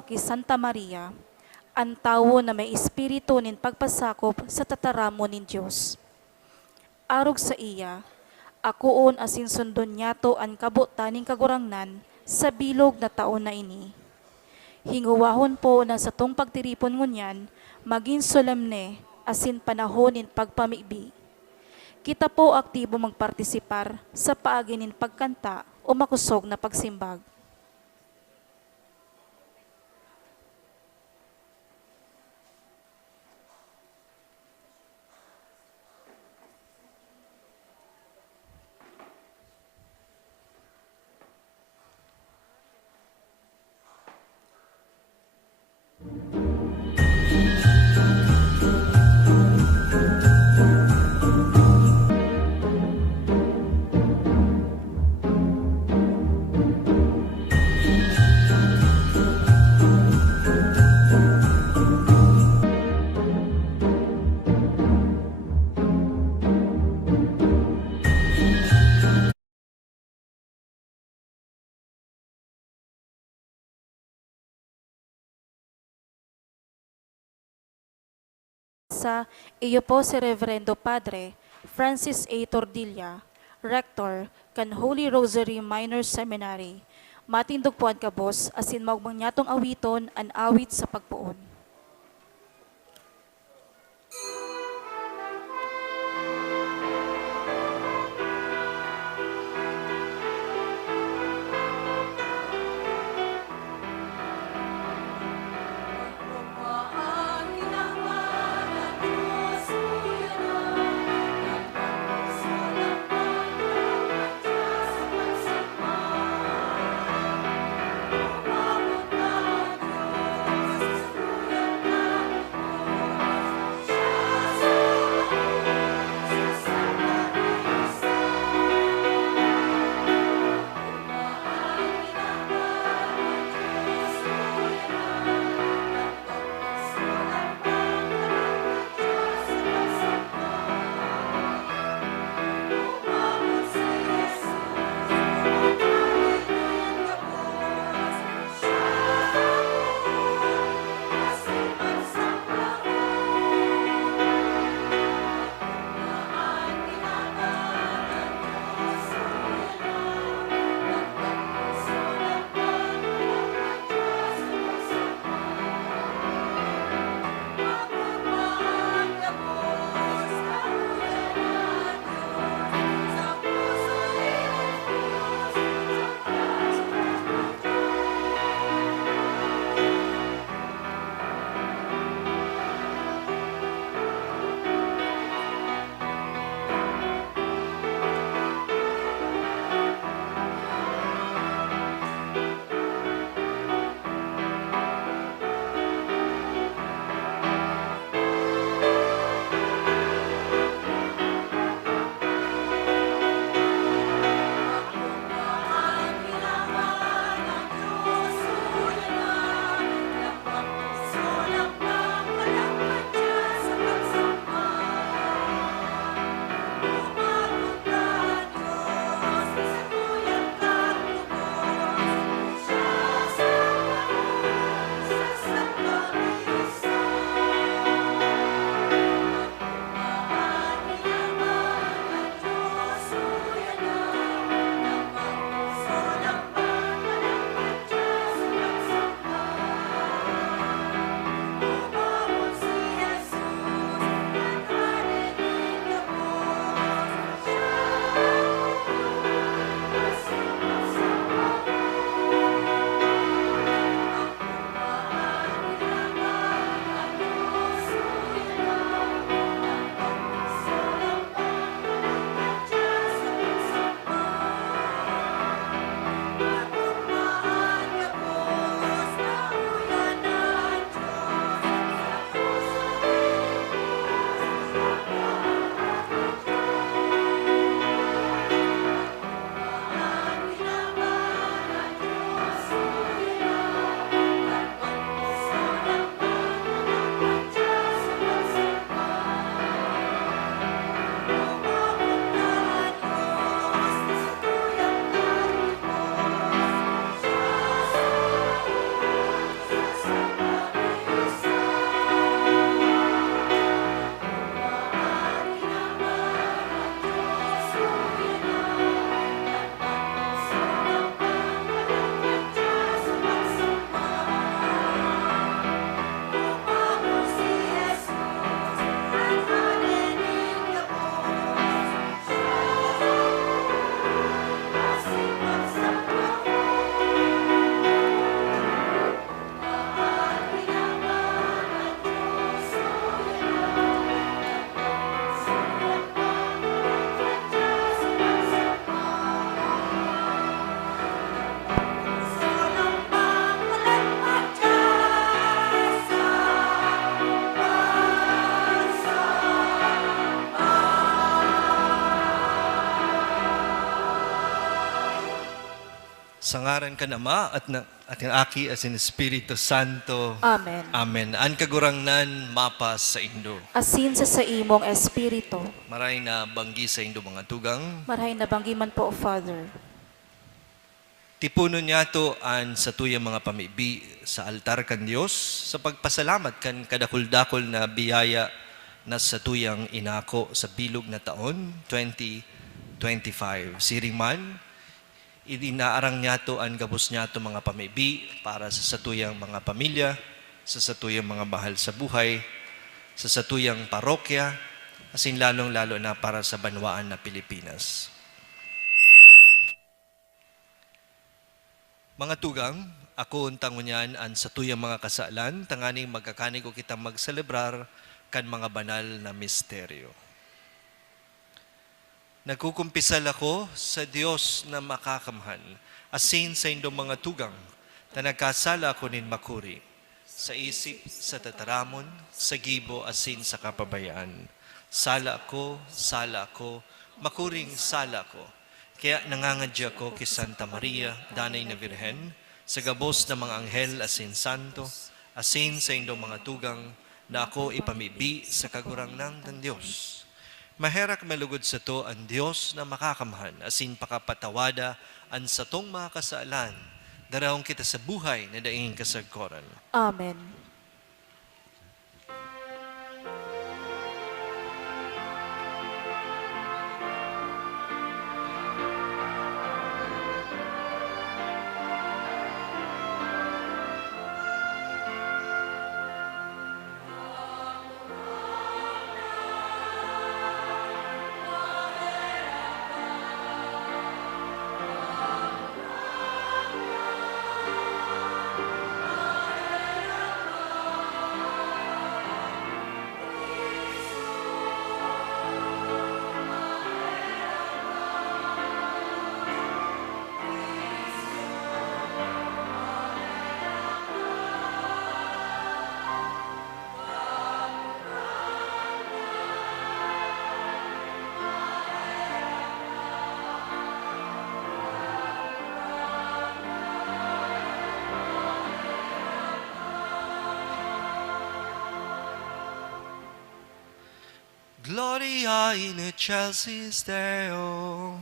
ko ki Santa Maria, ang tawo na may espiritu nin pagpasakop sa tataramo nin Diyos. Arog sa iya, akoon asin sundon niyato ang kabutan ning kagurangnan sa bilog na taon na ini. Hinguwahon po na sa tong pagtiripon ngunyan, maging solemne asin panahon nin pagpamibi. Kita po aktibo magpartisipar sa paagi nin pagkanta o makusog na pagsimbag. Sa iyo po si Reverendo Padre Francis A. Tordilla, Rector, kan Holy Rosary Minor Seminary. Matindog po ang kabos, asin maugmang nyatong awiton, an awit sa pagpuon. Sa ngaran ka Ama at ng Aki as in Espiritu Santo. Amen. Amen. An kagurangnan mapas sa Indo. Asin sa imong espiritu. Maray na banggi sa Indo mga tugang. Marahay na banggiman po, Father. Tipunon niya to an sa tuyang mga pamibi sa altar kan Dios sa pagpasalamat kan kadakul-dakol na biyaya na sa tuyang inako sa bilog na taon 2025. Siriman, idinaarang niya to ang gabos niya to mga pamibi para sa satuyang mga pamilya, sa satuyang mga bahal sa buhay, sa satuyang parokya, asin lalong-lalo na para sa banwaan na Pilipinas. Mga tugang, ako untang unyan ang satuyang mga kasalan, tanganing magkakani ko kita magselebrar kan mga banal na misteryo. Nagkukumpisal ako sa Diyos na makakamhan, asin sa indong mga tugang, na nagkasala ako nin makuri, sa isip, sa tataramon, sa gibo, asin sa kapabayaan. Sala ako, makuring sala ko. Kaya nangangadya ko kay Santa Maria, Danay na Birhen, sa gabos na mga anghel asin santo, asin sa indong mga tugang, na ako ipamibi sa kagurangnan ng Diyos. Maherak malugod sa to ang Diyos na makakamhan, asin pakapatawada ang satong mga kasaalan, darahong kita sa buhay na daing kasagkoran. Amen. Gloria in excelsis Deo.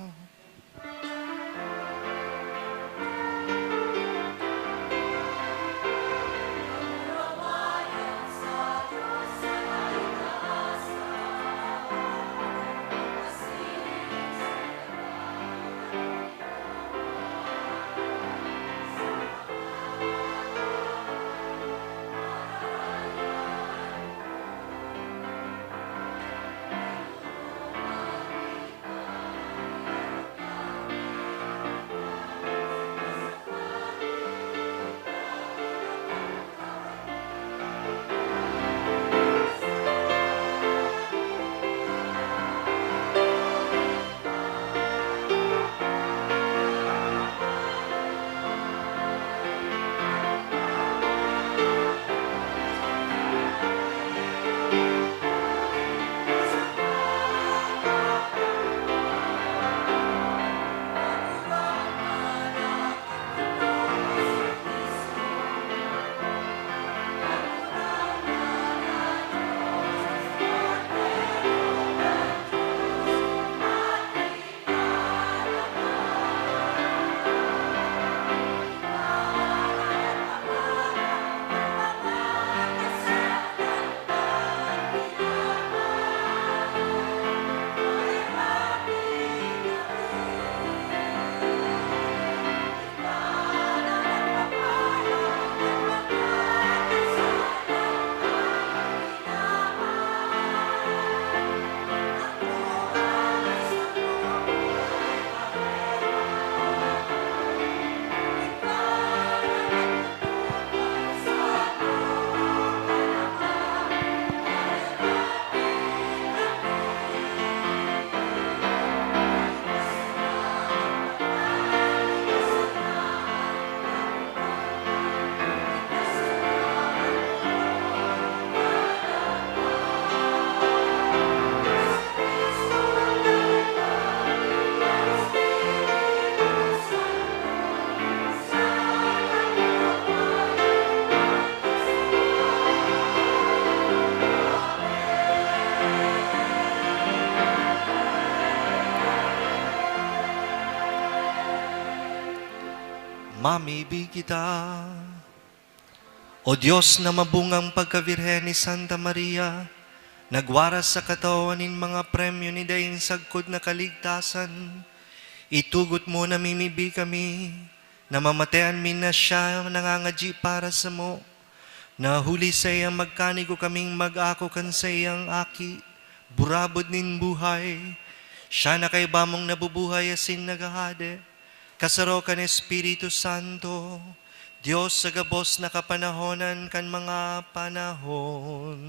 mamibig kita. O Diyos na mabungang pagkabirhen ni Santa Maria, nagwaras sa katawanin mga premyo ni Daing Sagkod na kaligtasan, itugot mo na mimibig kami, na mamatayan min na siya nangangadji para sa mo, na huli sa iyang magkanigo kaming mag-ako kan sa iyang aki, burabod nin buhay, siya na kay bamong nabubuhay asin nagahade, kasaro kan Espiritu Santo, Diyos sa gabos na kapanahonan kan mga panahon.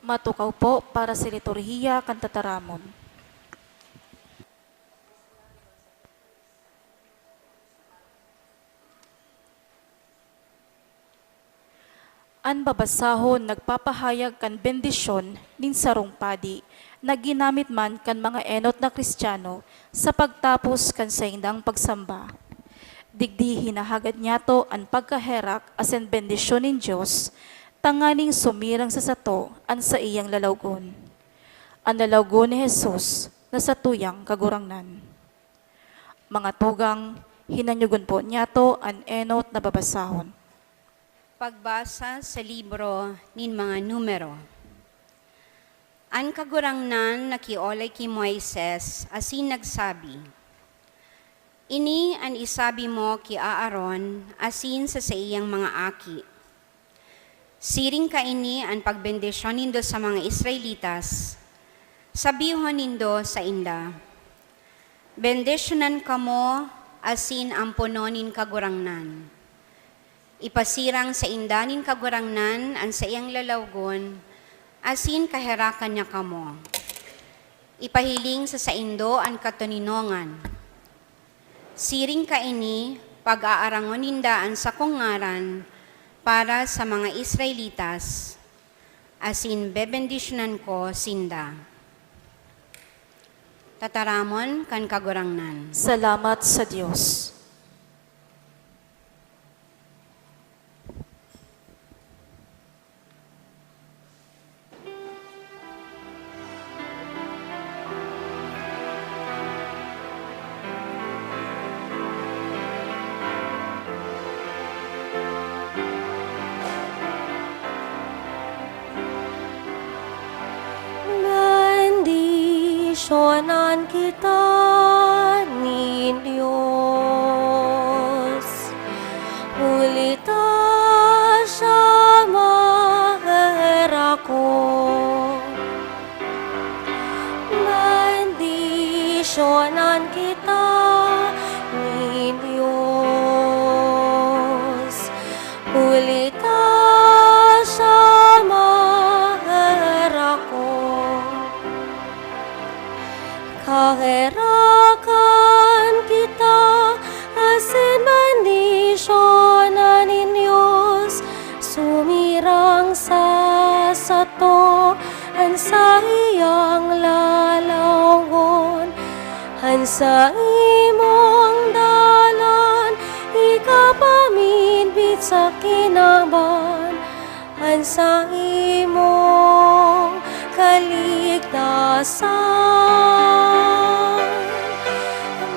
Matukaw po para sa liturhiya kan tataramon. An babasahon nagpapahayag kan bendisyon nin sarong padi na ginamit man kan mga enot na Kristiyano sa pagtapos kan saindang pagsamba. Digdi hinahagad niya to ang pagkaherak asen bendisyon nin Diyos, tanganing sumirang sa sato an sa iyang lalawgon. Ang lalawgon ni Jesus na sa tuyang kagurangnan. Mga tugang, hinanyugon po niya to ang enot na babasahon. Pagbasa sa libro nin mga numero. An kagurangnan nakiolay ki Moises asin nagsabi, ini an isabi mo ki Aaron asin sa iyang mga aki. Siring ka ini an pagbendisyon nindo sa mga Israelitas, sabihon nindo sa inda, bendisyonan kamo asin ampononin kagurangnan. Ipasirang sa indanin kagurangnan ang sa iyang lalawgon, asin kaherakan niya kamo. Ipahiling sa saindo ang katuninongan. Siring ka ini, pag-aarangon nindaan sa kungaran para sa mga Israelitas, asin bebendisyonan ko sinda. Tataramon kan kagurangnan. Salamat sa Diyos. Bendisyonan kita ni Diyos, ulita siya maherako. Bendisyonan kita ni Diyos, ulita siya maherako. Kaherakan kita asin bendisyonan ni Diyos, sumirang sa sato an sa iyang lalawgon, an sa imong dalan ikapamidbit sa kinaban, an sa imong kaligtasan.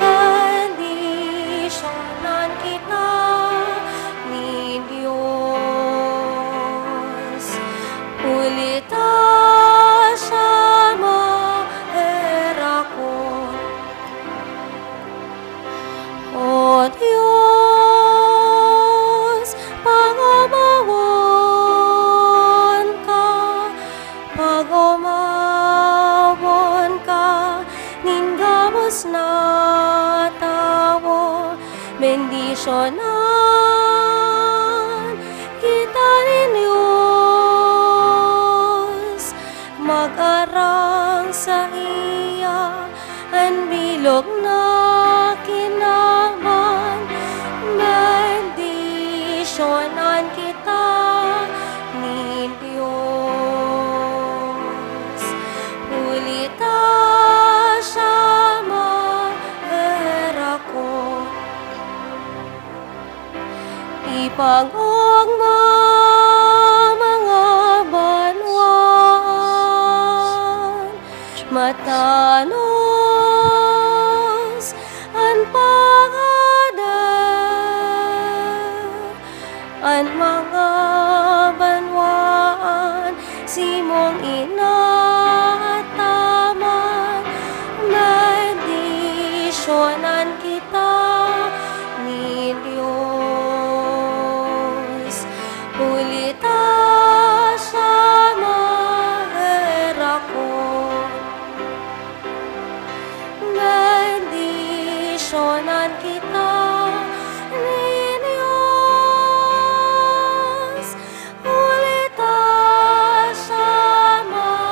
Bendisyonan kita ni Diyos, ulita siya maherako. O Diyos, pangumawon ka, pagumawon ka, ninggabos na tawo, bendisyonan kita ni Diyos, mag-arang sa iya, ang bilog na kinaban, bendisyonan kita ni Diyos, ulita siya maherako. Ipangugma mga banwan, matanos an pangadan, an mga banwaan simong inataman, bendisyonan kita ni Dios. Hulita sa maherakon, bendisyonan kita ni Dios. Hulita sa maherakon.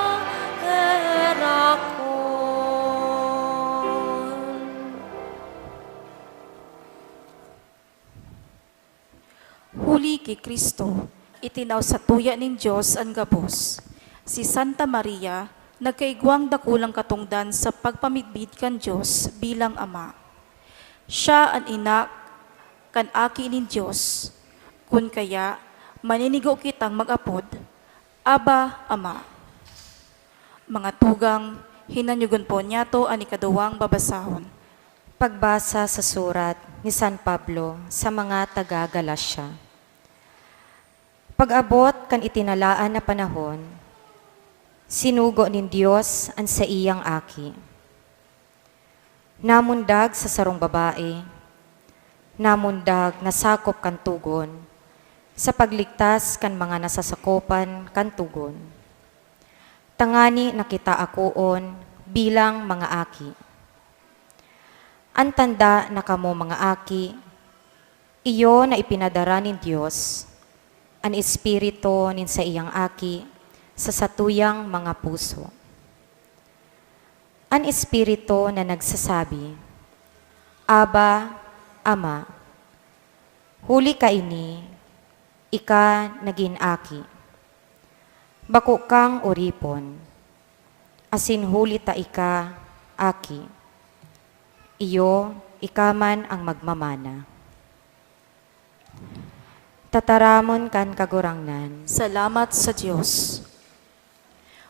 Huli kay Kristo, itinaw sa tuya nin Diyos ang gabos. Si Santa Maria, nagkaigwang dakulang katungdan sa pagpamidbid kan Diyos bilang Ama. Siya ang ina kan aki nin Diyos. Kun kaya, maninigo kitang mag-apod, Aba, Ama. Mga tugang, hinanyugon po niya to ang ikaduwang babasahon. Pagbasa sa surat ni San Pablo sa mga taga-Galasya. Pag-abot kan itinalaan na panahon, sinugo nin Diyos ang sa iyang aki. Namundag sa sarong babae, namundag na sakop kan tugon, sa pagligtas kan mga nasasakopan kan tugon. Tangani nakita akoon bilang mga aki. Ang tanda na kamo mga aki, iyo na ipinadara nin Diyos, ang espiritu nin sa iyang aki, sa satuyang mga puso. Ang espiritu na nagsasabi, Aba, Ama, huli ka ini, ika naging aki. Bako kang uripon, asin huli ta ika, aki. Iyo, ikaman ang magmamana. Tataramon kan kagurangnan. Salamat sa Diyos.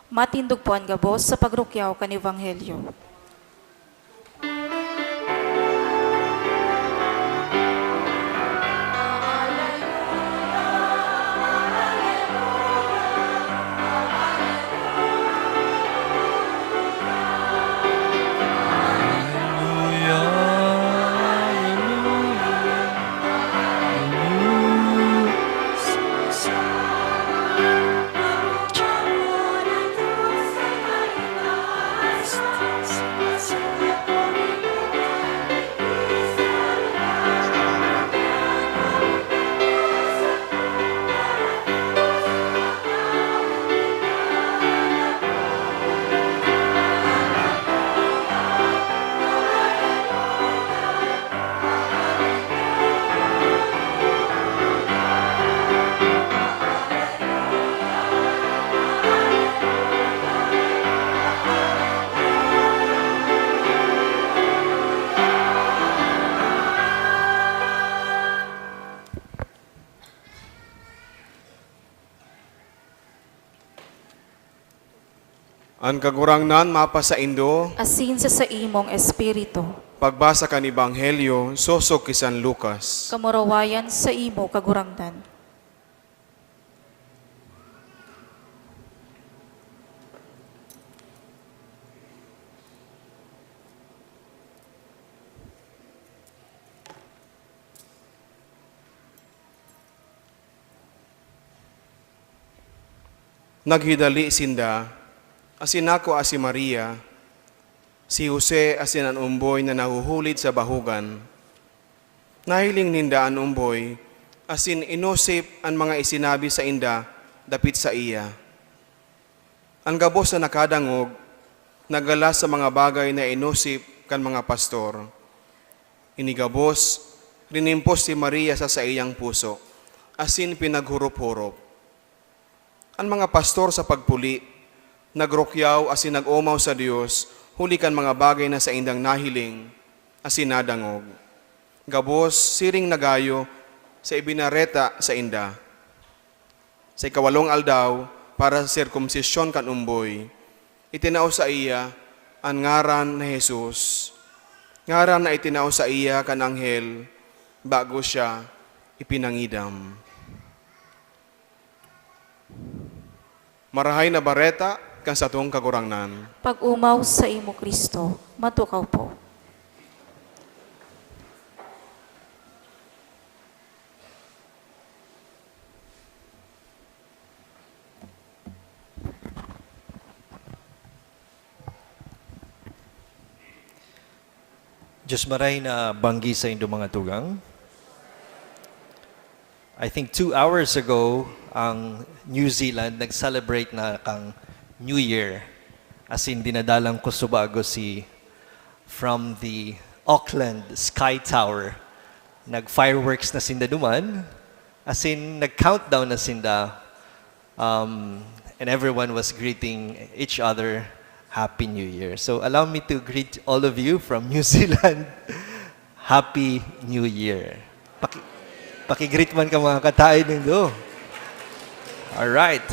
Matindog po ang gabos sa pagrukyaw kan Ebanghelyo. Ang kagurangnan mapa sa Indo, Asin sa imong espiritu, pagbasa kan Ebanghelyo, sosok kay San Lucas. kamurawayan sa imo kagurangdan. Naghidali sinda, asin ako si Maria, si Jose asin ang umboy na nahuhulid sa bahugan. Nahiling ninda ang umboy, asin inosip ang mga isinabi sa inda, dapit sa iya. Ang gabos na nakadangog, nagala sa mga bagay na inosip kan mga pastor. Inigabos, rinimpos si Maria sa iyang puso, asin pinaghurup-hurup. Ang mga pastor sa pagpuli, nagrokyaw asin nag-umaw sa Diyos, huli kan mga bagay na sa indang nahiling, asin nadangog. Gabos, siring nagayo, sa ibinareta sa inda. Sa ikawalong aldaw, para sa sirkumsisyon kan umboy, Itinao sa iya ang ngaran na Jesus. Ngaran na itinao sa iya kan anghel bago siya ipinangidam. Marahay na bareta kan sa atong kagurangnan. Pag-umaw sa imo Kristo, matukaw po. Diyos maray na banggi sa inyong mga tugang. I think 2 hours ago, ang New Zealand nag-celebrate na kang New Year. As in, dinadalang ko subago si from the Auckland Sky Tower. Nag-fireworks na sinda duman. As in, nag-countdown na sinda. And everyone was greeting each other Happy New Year. So allow me to greet all of you from New Zealand. Happy New Year. Pakigreet man ka mga kataay nindo. All right.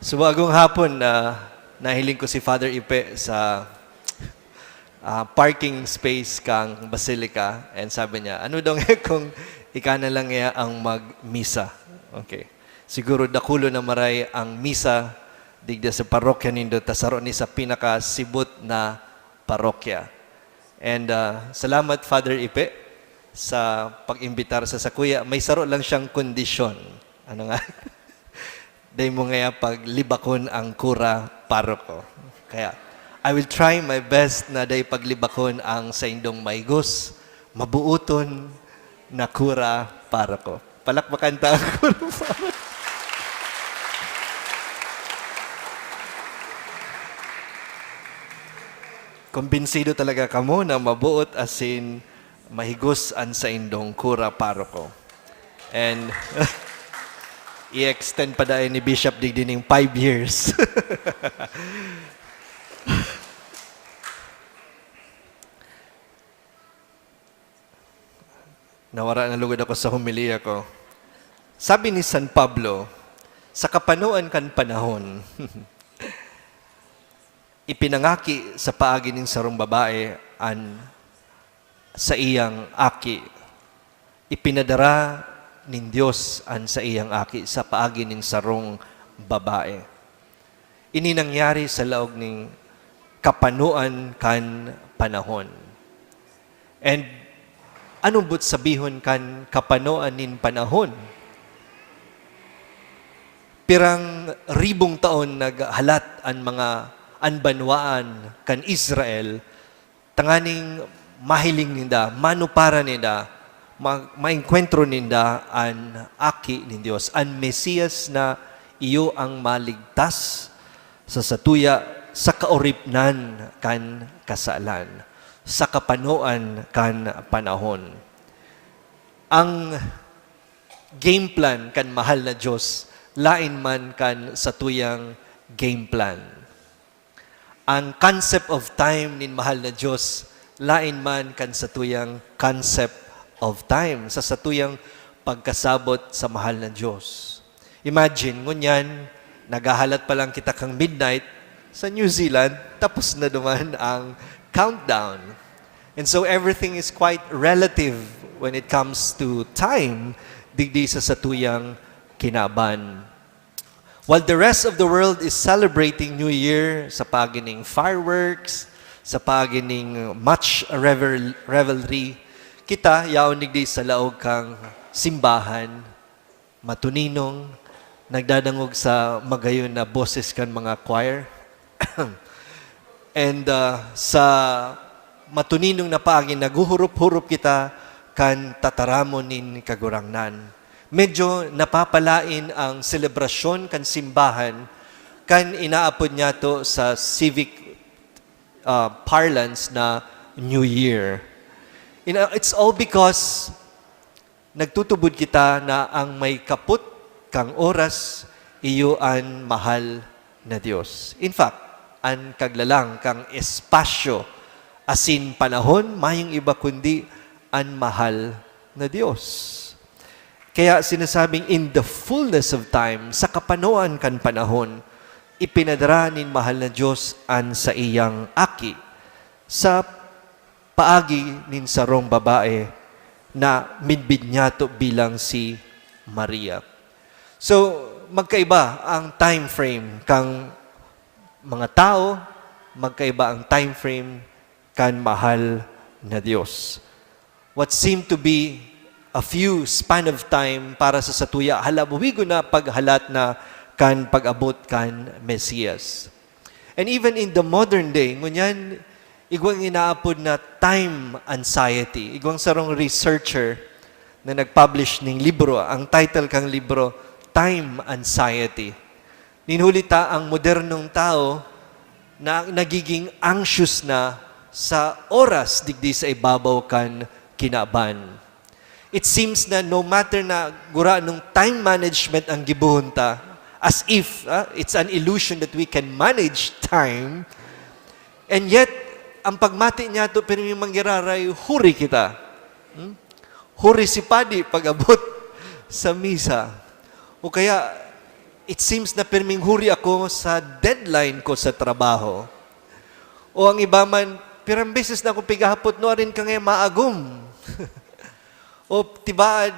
So bagong hapon na nahiling ko si Father Ipe sa parking space kang Basilica and sabi niya, ano daw kung ika na lang niya ang mag-misa. Okay. Siguro dakulo na maray ang misa digda sa parokya nindo tasaro ni sa pinaka-sibut na parokya. And salamat Father Ipe sa pag-imbitar sa sakuya. May saro lang siyang kondisyon. Ano nga? Day mo nga paglibakon ang kura paroko. Kaya I will try my best na day paglibakon ang sa indong maigos, mabuuton na kura paroko. Palakpakan ta ang kura paroko. Kumbinsido talaga kamo na mabuot asin mahigos an sa indong kura paroko. And i-extend pa dahil ni Bishop Digdining 5 years. Nawara na lugod ako sa humiliya ko. Sabi ni San Pablo, sa kapanuan kan panahon, ipinangaki sa paagi ning sarong babae an sa iyang aki. Ipinadara nin Dios an sa iyang aki sa paagi ning sarong babae. Ini nangyari sa laog ning kapanuan kan panahon. And anong but sabihon kan kapanuan nin panahon? Pirang ribong taon naghalat ang mga anbanwaan kan Israel, tanganing mahiling ninda, manupara ninda, maengkwentro ninda an aki ni Dios, an Mesiyas na iyo ang maligtas sa satuya sa kaoripnan kan kasalan, sa kapanuan kan panahon. Ang game plan kan mahal na Diyos, lain man kan satuyang game plan. Ang concept of time nin mahal na Diyos, lain man kan satuyang concept of time, sa satuyang pagkasabot sa mahal na Diyos. Imagine, ngunyan, naghahalat pa lang kita kang midnight sa New Zealand, tapos na duman ang countdown. And so everything is quite relative when it comes to time, digdi sa satuyang kinaban. While the rest of the world is celebrating New Year sa pagining fireworks, sa pagining much revelry, kita yaon digdi sa laog kang simbahan, matuninong, nagdadangog sa magayon na boses kan mga choir. And sa matuninong na paagin, naguhurup-hurup kita kan tataramon nin kagurangnan. Medyo napapalain ang selebrasyon kan simbahan kan inaapod niya to sa civic parlance na New Year. It's all because nagtutubod kita na ang may kaput kang oras iyo an mahal na Dios. In fact, an kaglalang kang espasyo asin panahon mayong iba kundi an mahal na Dios. Kaya sinasabing in the fullness of time, sa kapanuan kan panahon, ipinadara nin mahal na Diyos an sa iyang aki sa paagi nin sarong babae na midbid niya to bilang si Maria. So, magkaiba ang time frame kang mga tao, magkaiba ang time frame kan mahal na Diyos. What seemed to be a few span of time para sa satuya, halabuwigo na paghalat na kan pag-abot kan Mesiyas. And even in the modern day, ngunyan, igwang inaapod na time anxiety. Igwang sarong researcher na nag-publish ng libro, ang title kang libro, Time Anxiety. Ninhulita ang modernong tao na nagiging anxious na sa oras digdi sa ibabaw kan kinaban. It seems na no matter na gura nung time management ang gibuhunta, as if it's an illusion that we can manage time, and yet, ang pagmati niya to pero yung manggiraray, huri kita. Huri si Padi pag-abot sa misa. O kaya, it seems na pirming huri ako sa deadline ko sa trabaho. O ang iba man, pirang beses na ako pigahapot, no rin ka ngayon maagum. O tibaad,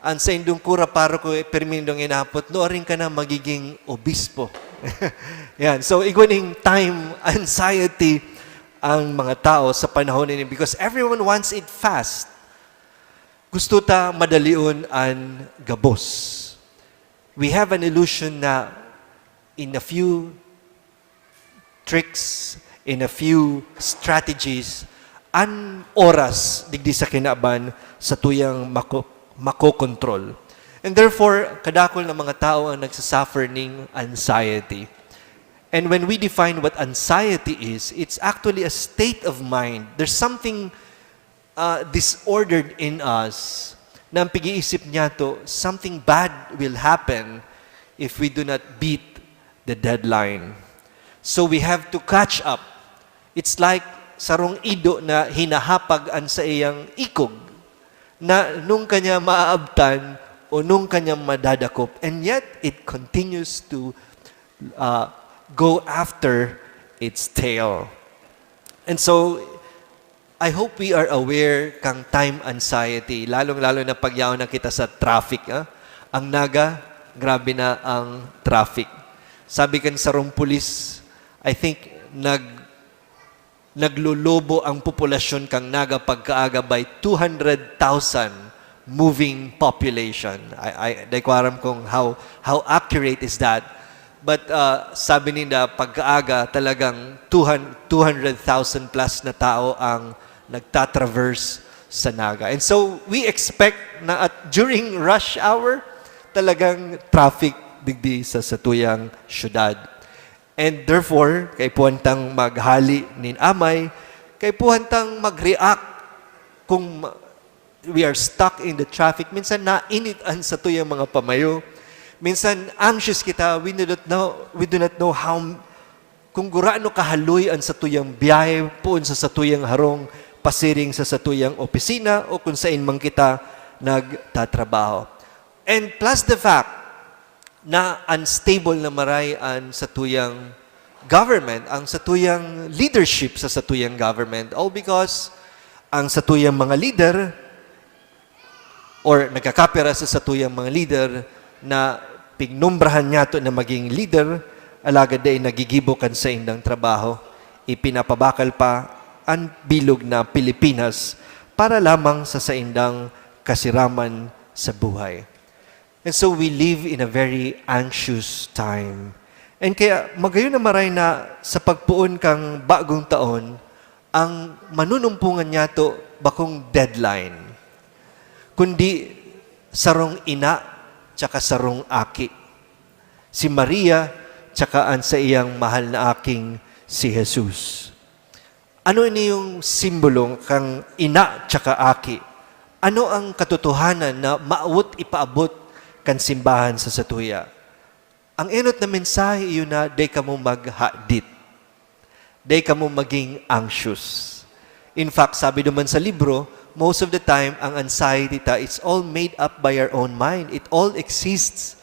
ang sa indong kura paro ko, permindong inapot, no rin ka na magiging obispo. Yan. So, igwaning time anxiety ang mga tao sa panahon ini because everyone wants it fast. Gusto ta madalion ang gabos. We have an illusion na in a few tricks, in a few strategies, an oras digdi sa kinaban sa tuyang makokontrol. And therefore, kadakol na mga tao ang nagsasuffer ng anxiety. And when we define what anxiety is, it's actually a state of mind. There's something disordered in us na ang pag-iisip niya to, something bad will happen if we do not beat the deadline. So we have to catch up. It's like sarong ido na hinahapag an sa iyang ikog na nung kanya maaabtan o nung kanya madadakop, and yet it continues to go after its tail. And so, I hope we are aware kang time anxiety, lalong-lalo na pagyaon na kita sa traffic. Ang naga, grabe na ang traffic. Sabi kan sarong pulis, I think naglulubo ang populasyon kang naga pagkaaga by 200,000 moving population. I kwaram kung how accurate is that. But sabi nila pagkaaga talagang 200,000 plus na tao ang nagtatraverse sa naga. And so we expect na during rush hour talagang traffic digdi sa satuyang syudad. And therefore, kay puwantang maghali nin amay, kay puwantang mag-react kung we are stuck in the traffic. Minsan nainitan sa tuyang mga pamayo. Minsan anxious kita, we do not know how, kung gurano kahaloy ang sa tuyang biyahe, puon sa satuyang harong, pasiring sa satuyang opisina, o kung saan man kita nagtatrabaho. And plus the fact, na unstable na maray ang satuyang government, ang satuyang leadership sa satuyang government, all because ang satuyang mga leader or nagkakapira sa satuyang mga leader na pignumbrahan niya to na maging leader, alagad ay nagigibokan sa indang trabaho, ipinapabakal pa ang bilog na Pilipinas para lamang sa saindang kasiraman sa buhay. And so we live in a very anxious time. And kaya magayon na maray na sa pagpuon kang bagong taon, ang manunumpungan niya to bakong deadline. Kundi sarong ina tsaka sarong aki. Si Maria tsaka ang sa iyang mahal na aking si Jesus. Ano ini yung simbolong kang ina tsaka aki? Ano ang katotohanan na maawot ipaabot kan simbahan sa satuya? Ang enot na mensahe yun na day ka mo maghadit. Day ka mo maging anxious. In fact, sabi naman sa libro, most of the time, ang anxiety it's all made up by our own mind. It all exists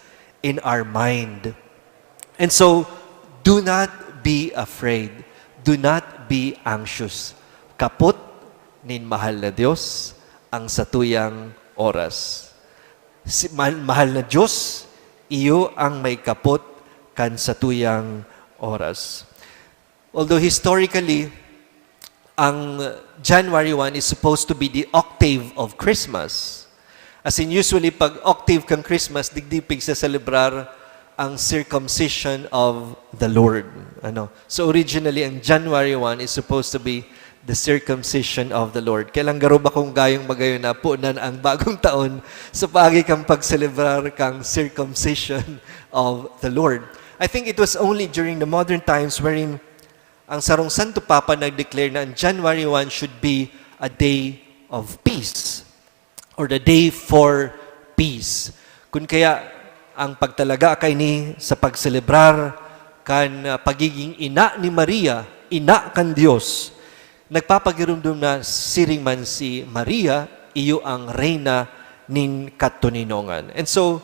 in our mind. And so, do not be afraid. Do not be anxious. Kaput nin mahal na Diyos ang satuyang oras. Mahal na Diyos, iyo ang may kaput kan satuyang oras. Although historically, ang January 1 is supposed to be the octave of Christmas. As in, usually, pag octave kang Christmas, digdipig sa celebrar ang circumcision of the Lord. So originally, ang January 1 is supposed to be the circumcision of the Lord. Kailang garo ba kung gayong magayon na punan ang bagong taon sa paagi kang pagselebrar kang circumcision of the Lord. I think it was only during the modern times wherein ang Sarong Santo Papa nag-declare na ang January 1 should be a day of peace or the day for peace. Kung kaya ang pagtalaga kay ni sa pagselebrar kan pagiging ina ni Maria, ina kan Dios, nagpapagirumdum na siring man si Maria, iyo ang reyna nin katuninongan. And so,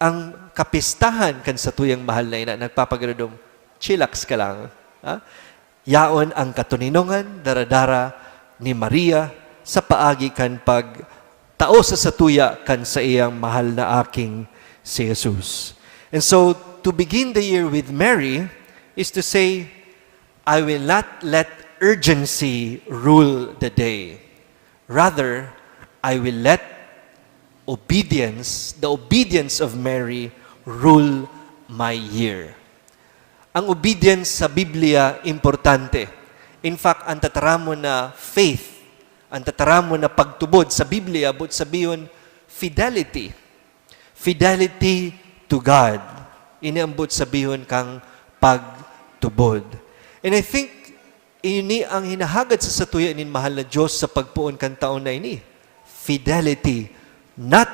ang kapistahan kan sa tuyang mahal na ina, nagpapagirumdum, chillax ka lang. Ha? Yaon ang katuninongan, daradara ni Maria, sa paagi kan pag tao sa satuya kan sa iyang mahal na aking si Jesus. And so, to begin the year with Mary is to say, I will not let urgency rule the day. Rather, I will let the obedience of Mary, rule my year. Ang obedience sa Biblia, importante. In fact, ang tataramo na faith, ang tataramo na pagtubod sa Biblia, but sabihin, fidelity. Fidelity to God. Iniambot sabihin kang pagtubod. And I think, ini ang hinahagad sa satuya inin mahal na Diyos sa pagpuon kan taon na ini. Fidelity. Not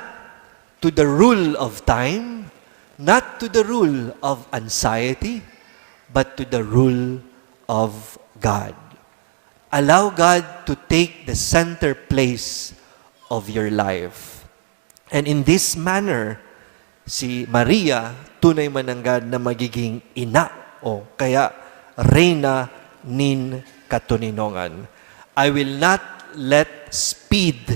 to the rule of time, not to the rule of anxiety, but to the rule of God. Allow God to take the center place of your life. And in this manner, si Maria, tunay mananggad na magiging ina o kaya reyna nin katuninongan. I will not let speed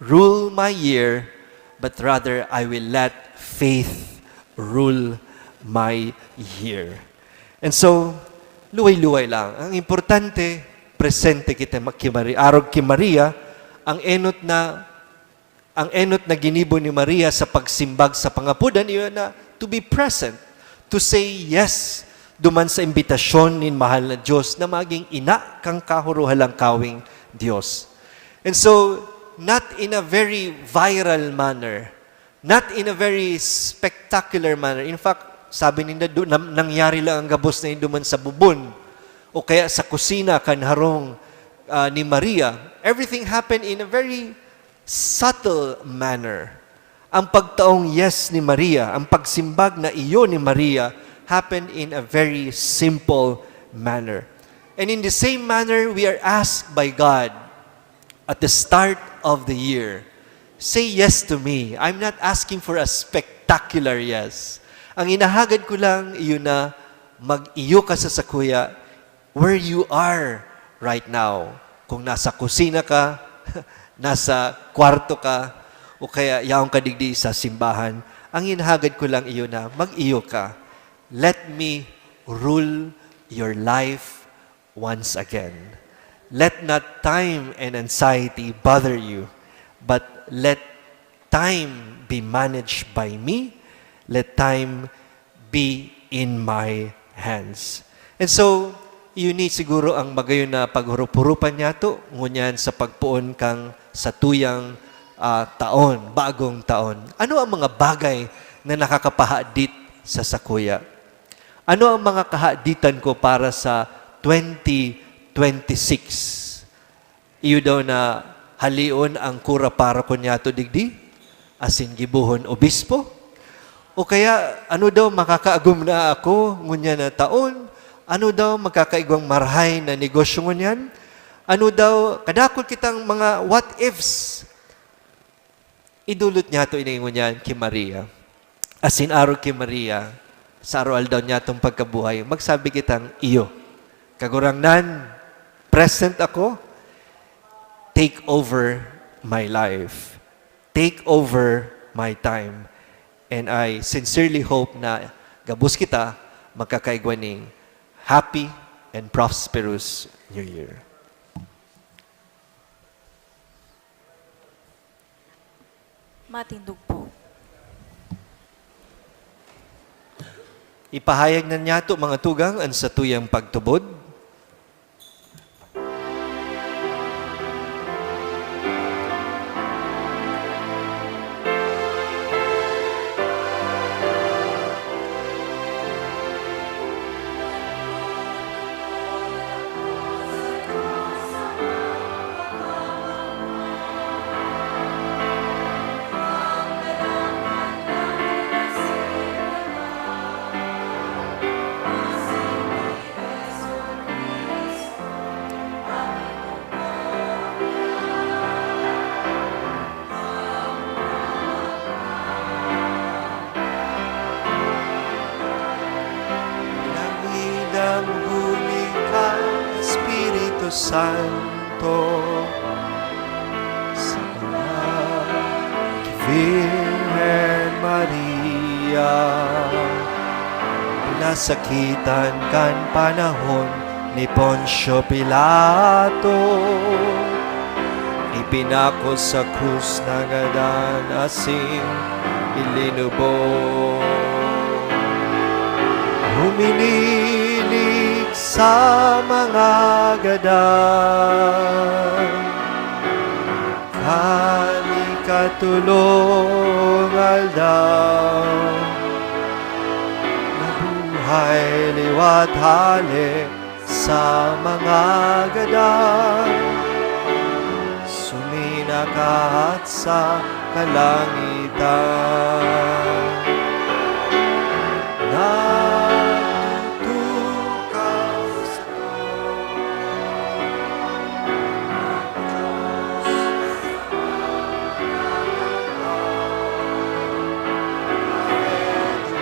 rule my year, but rather I will let faith rule my year. And so, luway-luway lang. Ang importante, presente kita arog ki Maria, ang enot na ginibo ni Maria sa pagsimbag sa pangapudan, iyon na to be present, to say yes duman sa imbitasyon nin mahal na Diyos na maging ina kang kahuruhalang kawing Diyos. And so, not in a very viral manner, not in a very spectacular manner. In fact, sabi nila, nangyari lang ang gabos na duman sa bubon o kaya sa kusina kan harong ni Maria. Everything happened in a very subtle manner. Ang pagtaong yes ni Maria, ang pagsimbag na iyo ni Maria, happened in a very simple manner. And in the same manner, we are asked by God at the start of the year, say yes to me. I'm not asking for a spectacular yes. Ang inahagad ko lang, iyo na mag-iyo ka sa sakuya where you are right now. Kung nasa kusina ka, nasa kwarto ka, o kaya yaong kadigdi sa simbahan, ang inahagad ko lang iyo na mag-iyo ka. Let me rule your life once again. Let not time and anxiety bother you, but let time be managed by me. Let time be in my hands. And so, yun ni siguro ang magayon na paghurup-hurupan niya to, ngunyan sa pagpuon kang sa tuyang taon, bagong taon. Ano ang mga bagay na nakakapahadit sa sakuya? Ano ang mga kahaditan ko para sa 2026? Iyo daw na halion ang kura para ko niya to digdi? Asin gibuhon obispo? O kaya ano daw makakaagum na ako ngunya na taon? Ano daw makakaigwang marhay na negosyo ngunyan? Ano daw, kadakol kitang mga what ifs. Idulot niya ito, iningon niya kay Maria. Asin araw kay Maria, sa araw daw niya itong pagkabuhay, magsabi kitang iyo. Kagurangnan, present ako, take over my life. Take over my time. And I sincerely hope na gabus kita magkakaigwaning happy and prosperous New Year. Matindog po. Ipahayag na niya ito mga tugang ang sa tuyang pagtubod. Nangidang huli ka, Espiritu Santo, sa mga Virgen Maria. Pinasakitan kan panahon ni Poncio Pilato, ipinako sa krus na gadan asing ilinubog. Huminilig sa mga gadan, kani katulong aldaw, nabuhay liwat halik sa mga gadan, suminakat sa kalangitan. Natutukaw sa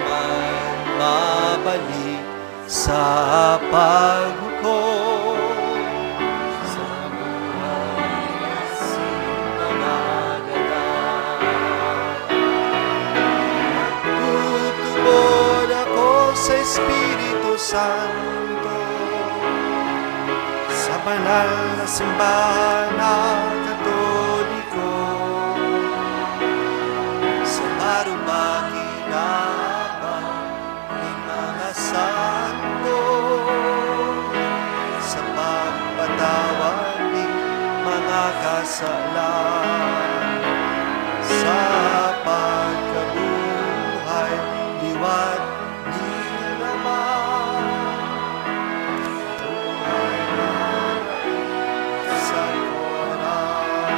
man mabalik sa paghukom, sa buhay sinanagalan. Tutubod ako sa Espiritu Santo, sa banal na simbahan na Katoliko, sa marumakinabang ng mga santo, sa pagpatawad ng mga kasalan, sa pagkabuhay liwat ni naman, buhay na sa koran.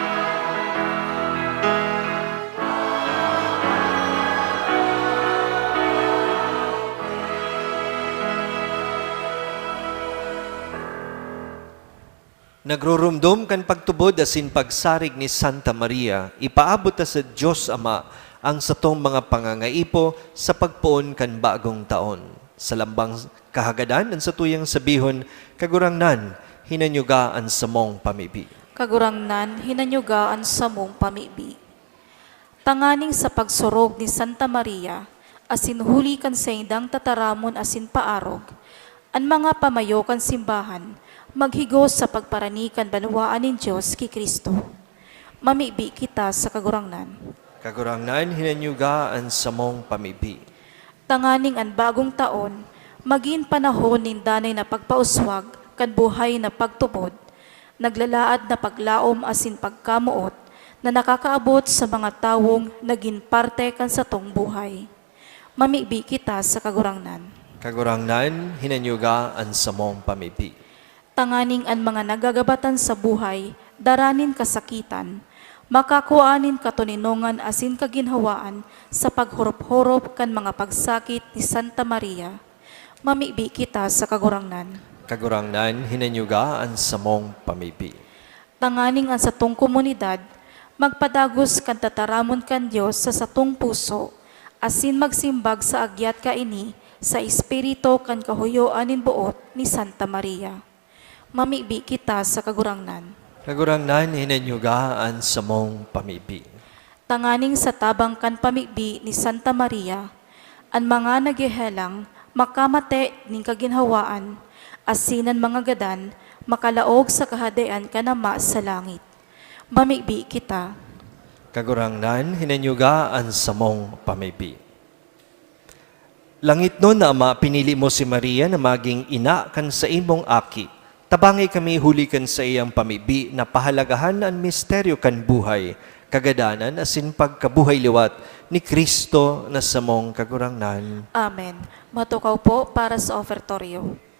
Nagrurumdum kan pagtubod asin pagsarig ni Santa Maria, ipaabot ta sa Diyos Ama ang satong mga pangangaipo sa pagpuon kan bagong taon. Sa lambang kahagadan, ang satuyang sabihon, kagurangnan, hinanyugaan sa mong pamibi. Kagurangnan, hinanyugaan sa mong pamibi. Tanganing sa pagsurog ni Santa Maria, asin huli kan sa indang tataramon asin paarog, ang mga pamayo kan simbahan, maghigos sa pagparanikan banwaan ng Diyos ki Kristo. Mamibi kita sa kagurangnan. Kagurangnan, hinanyugaan sa mong pamibi. Tanganing ang bagong taon, maging panahon nin danay na pagpauswag, kan buhay na pagtubod, naglalaad na paglaom asin pagkamuot, na nakakaabot sa mga tawong naging parte kan sa tong buhay. Mamibi kita sa kagurangnan. Kagurangnan, hinanyugaan sa mong pamibi. Tanganing ang mga nagagabatan sa buhay, daranin kasakitan, makakuanin katuninongan asin kaginhawaan sa paghurop-hurop kan mga pagsakit ni Santa Maria. Mamibi kita sa kagurangnan. Kagurangnan, hinanyugaan sa mong pamibi. Tanganing ang satong komunidad, magpadagos kan tataramon kan Dios sa satong puso, asin magsimbag sa agyat kaini sa espiritu kan kahuyoan nin buot ni Santa Maria. Mamibi kita sa kagurangnan. Kagurangnan, hinanyugaan sa mong pamibi. Tanganing sa tabang kan pamibi ni Santa Maria, ang mga nagihelang makamate ning kaginhawaan, asinan mga gadan, makalaog sa kahadian kanama sa langit. Mamibi kita. Kagurangnan, hinanyugaan sa mong pamibi. Langit no na Ama, pinili mo si Maria na maging ina kan sa imong aki. Tabangi kami huli kan sa iyang pamibi na pahalagahan ang misteryo kan buhay, kagadanan asin pagkabuhay liwat ni Kristo na sa mong kagurangnan. Amen. Matukaw po para sa ofertoryo.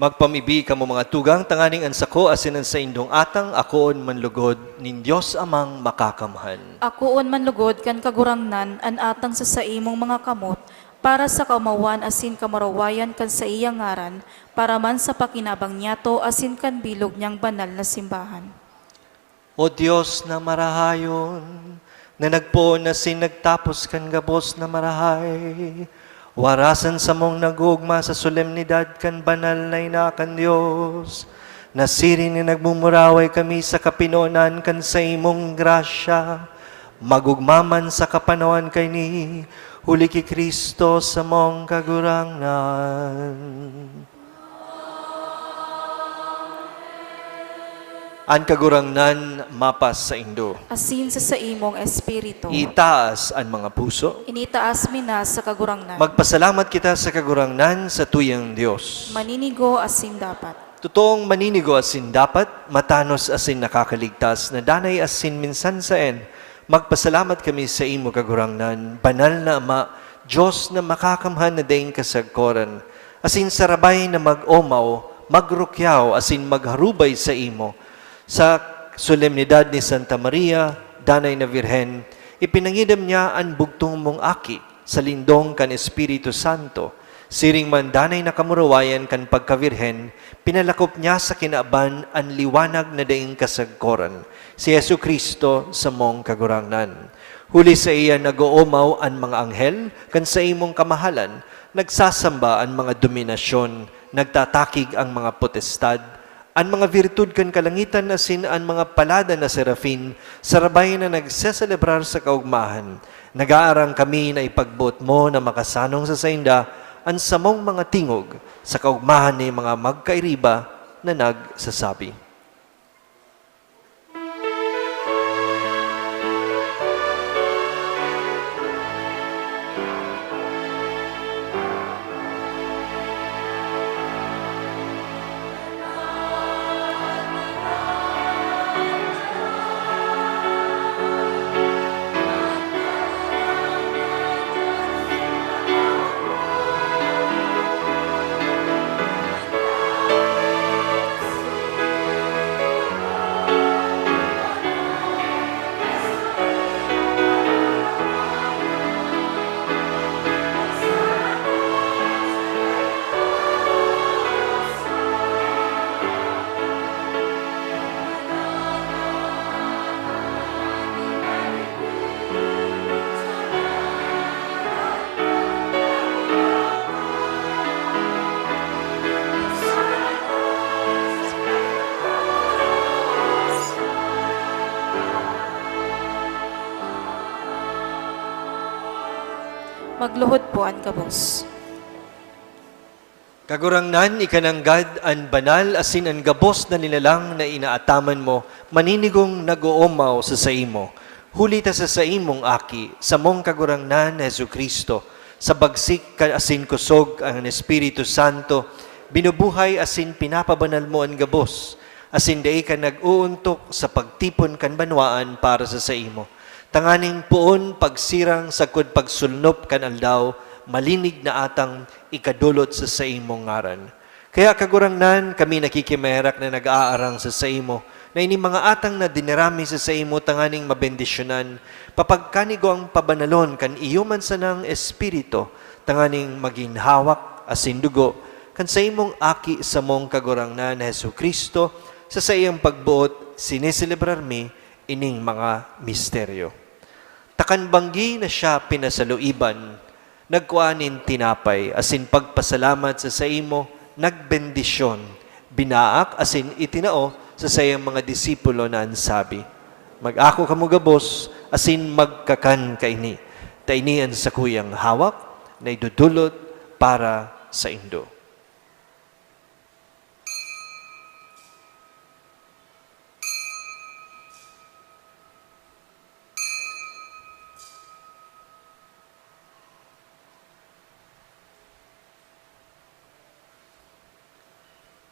Magpamibi kamo mga tugang, tanganing ansako asinan sa indong atang, akoon manlugod, nin Diyos amang makakamhan. Akoon manlugod kan kagurangnan an atang sa saimong mga kamot, para sa kaumawan asin kamarawayan kan sa iyang ngaran, para man sa pakinabang niyato asin kan bilog niyang banal na simbahan. O Diyos na marahayon, na nagpoon na nagtapos kan gabos na marahay, warasan sa mong nagugma sa solemnidad kan banal na inakan Diyos, nasirin ni nagmumuraway kami sa kapinonan kan sa imong grasya, magugmaman sa kapanawan kay ni, huli ki Kristo sa mong kagurangan. An kagurangnan mapas sa Indo. Asin sa imong espiritu. Itaas ang mga puso. Initaas minas sa kagurangnan. Magpasalamat kita sa kagurangnan sa tuyang Diyos. Maninigo asin dapat. Totoong maninigo asin dapat, matanos asin nakakaligtas, na danay asin minsan saen. Magpasalamat kami sa imo kagurangnan, banal na Ama, Diyos na makakamhan na daing kasagkoran. Asin sarabay na mag-omaw, magrukyaw, asin magharubay sa imo. Sa solemnidad ni Santa Maria, danay na Birhen, ipinangidam niya ang bugtong mong aki sa lindong kan Espiritu Santo. Siring man danay na kamurawayan kan pagkabirhen, pinalakop niya sa kinaaban ang liwanag na daing kasagkoran, si Yesu Kristo sa mong kagurangnan. Huli sa iya nag-oomaw ang mga anghel, kan sa imong kamahalan, nagsasamba ang mga dominasyon, nagtatakig ang mga potestad, ang mga virtud kan kalangitan asin ang mga palada na serafin, sarabay na nagseselebrar sa kaugmahan. Nag-aarang kami na ipagbuot mo na makasanong sa sainda ang samong mga tingog sa kaugmahan ni mga magkairiba na nagsasabi. Magluhod po ang kabos. Kagurangnan, ikananggad ang banal asin ang gabos na nilalang na inaataman mo, maninigong nag-oomaw sa saimo. Huli ta sa saimong aki, sa mong kagurangnan, Jesu Kristo, sa bagsik ka asin kusog ang Espiritu Santo, binubuhay asin pinapabanal mo ang gabos, asin dahi ka nag-uuntok sa pagtipon kan banwaan para sa saimo. Tanganing puon pagsirang sakod pagsulnop kan aldaw, malinig na atang ikadulot sa saimong ngaran. Kaya kagurangnan kami nakikimerak na nag-aarang sa saimo, na ini mga atang na dinirami sa saimo tanganing mabendisyonan, papagkanigo ang pabanalon kan iyo man sanang espiritu, tanganing maging hawak asin dugo, kan sa imong aki sa mong kagurangnan na Jesu Kristo, sa iyang pagbuot, siniselebrar mi ining mga misteryo. Takanbanggi na siya pinasaluiban, nagkuanin tinapay, asin pagpasalamat sa saimo, nagbendisyon, binaak, asin itinao sa sayang mga disipulo na ansabi, mag-ako kamo gabos, asin magkakan kaini, tainian sa kuyang hawak, na idudulot para sa Indo.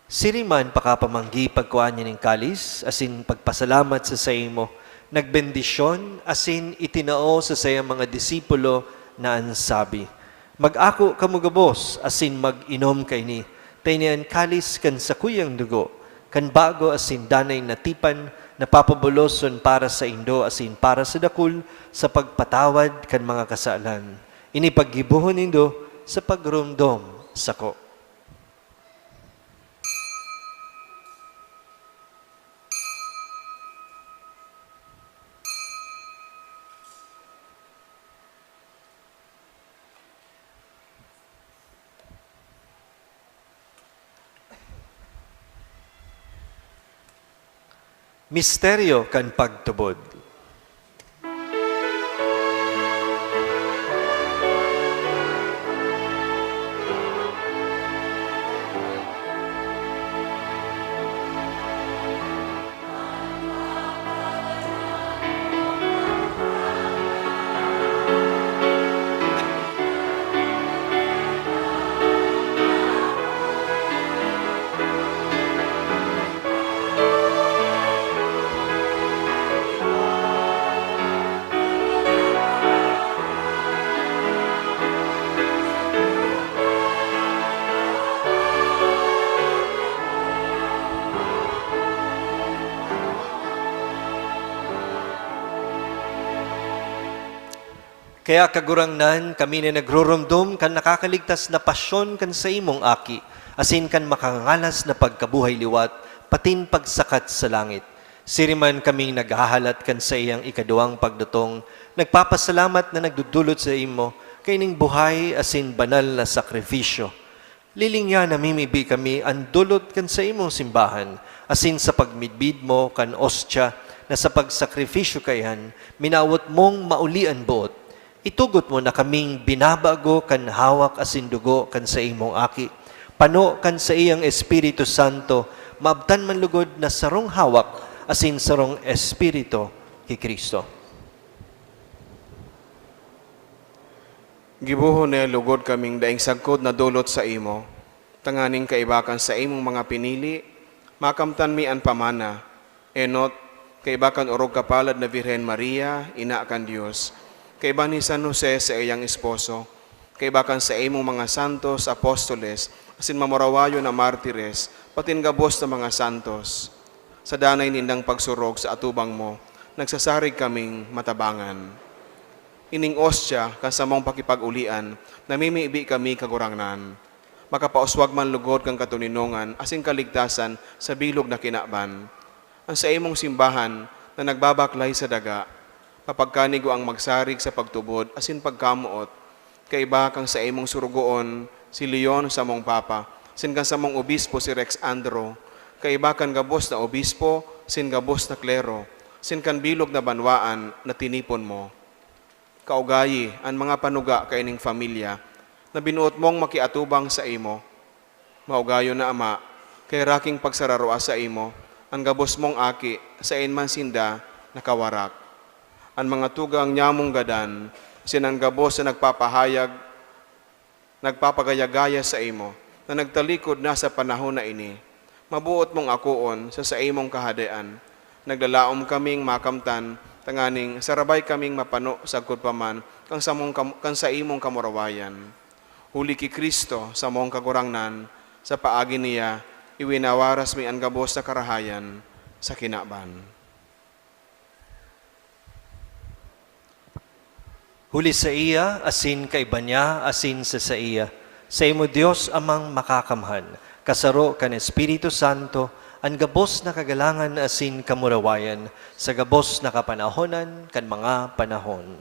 Siriman pakapamanggi pagkuhan niya ng kalis, asin pagpasalamat sa saimo, nagbendisyon, asin itinao sa sayang mga disipulo na ansabi, mag-ako kamugabos, asin mag-inom kay ni, tainian kalis kan sakuyang dugo, kan bago asin danay natipan, napapabuloson para sa Indo, asin para sa dakul, sa pagpatawad kan mga kasalan. Ini paggibuhon nindo sa pagrumdom sako. Misteryo kan pagtubod. Kaya kagurangnan kami na nagrurumdum kan nakakaligtas na pasyon kan sa imong aki, asin kan makangalas na pagkabuhay liwat, patin pagsakat sa langit. Siriman kaming naghahalat kan sa iyang ikaduwang pagdutong, nagpapasalamat na nagdudulot sa imo, kay ning buhay asin banal na sakripisyo. Lilingya namimibi kami ang dulot kan sa imong simbahan, asin sa pagmidbid mo kan ostya, na sa pagsakripisyo kayan, minawot mong maulian buot. Itugot mo na kaming binabago kan hawak asin dugo kan sa imong aki. Pano kan sa iyang Espiritu Santo, maabtan man lugod na sarong hawak asin sarong Espiritu ki Kristo. Gibuhon na lugod kaming daing sagkod na dulot sa imo. Tanganing kaibakan sa imong mga pinili, makamtan mi an pamana. Enot, kaibakan orog kapalad na Birhen Maria, ina kan Dios. Kaiba ni San Jose sa iyang esposo. Kaibakan sa imong mga santos, apostoles, asin mamorawayo na martires, patin gabos na mga santos. Sa danay nindang pagsurog sa atubang mo, nagsasarig kaming matabangan. Ining ostya, kasamong pakipag-ulian, namimiibi kami kagurangnan. Makapauswag man lugod kang katuninongan, asin kaligtasan sa bilog na kinaban. Ang sa imong simbahan na nagbabaklay sa daga, kapagkanigo ang magsarig sa pagtubod, asin pagkamuot, kaiba kang sa imong surugoon, si Leon sa mong papa, sin kang sa mong obispo si Rex Andro, kaiba kan gabos na obispo, sin gabos na klero, sin kan bilog na banwaan na tinipon mo. Kaugayi ang mga panuga kaining familia, na binuot mong makiatubang sa imo. Maugayo na ama, kay raking pagsararoa sa imo, ang gabos mong aki sa inman sinda nakawarak. Ang mga tugang nyamong gadan, sinang gabos na nagpapagayagaya sa imo, na nagtalikod na sa panahon na ini. Mabuot mong akuon sa imong kahadean. Naglalaom kaming makamtan, tanganing sarabay kaming mapano sa paman, kang sa imong kamurawayan. Huli ki Kristo sa mong kagurangnan, sa paagi niya, iwinawaras mi ang gabos na karahayan sa kinaban. Huli sa iya, asin kaiba niya, asin sa iya. Sa imo Diyos amang makakamhan, kasaro kan Espiritu Santo, ang gabos na kagalangan asin kamurawayan, sa gabos na kapanahonan kan mga panahon.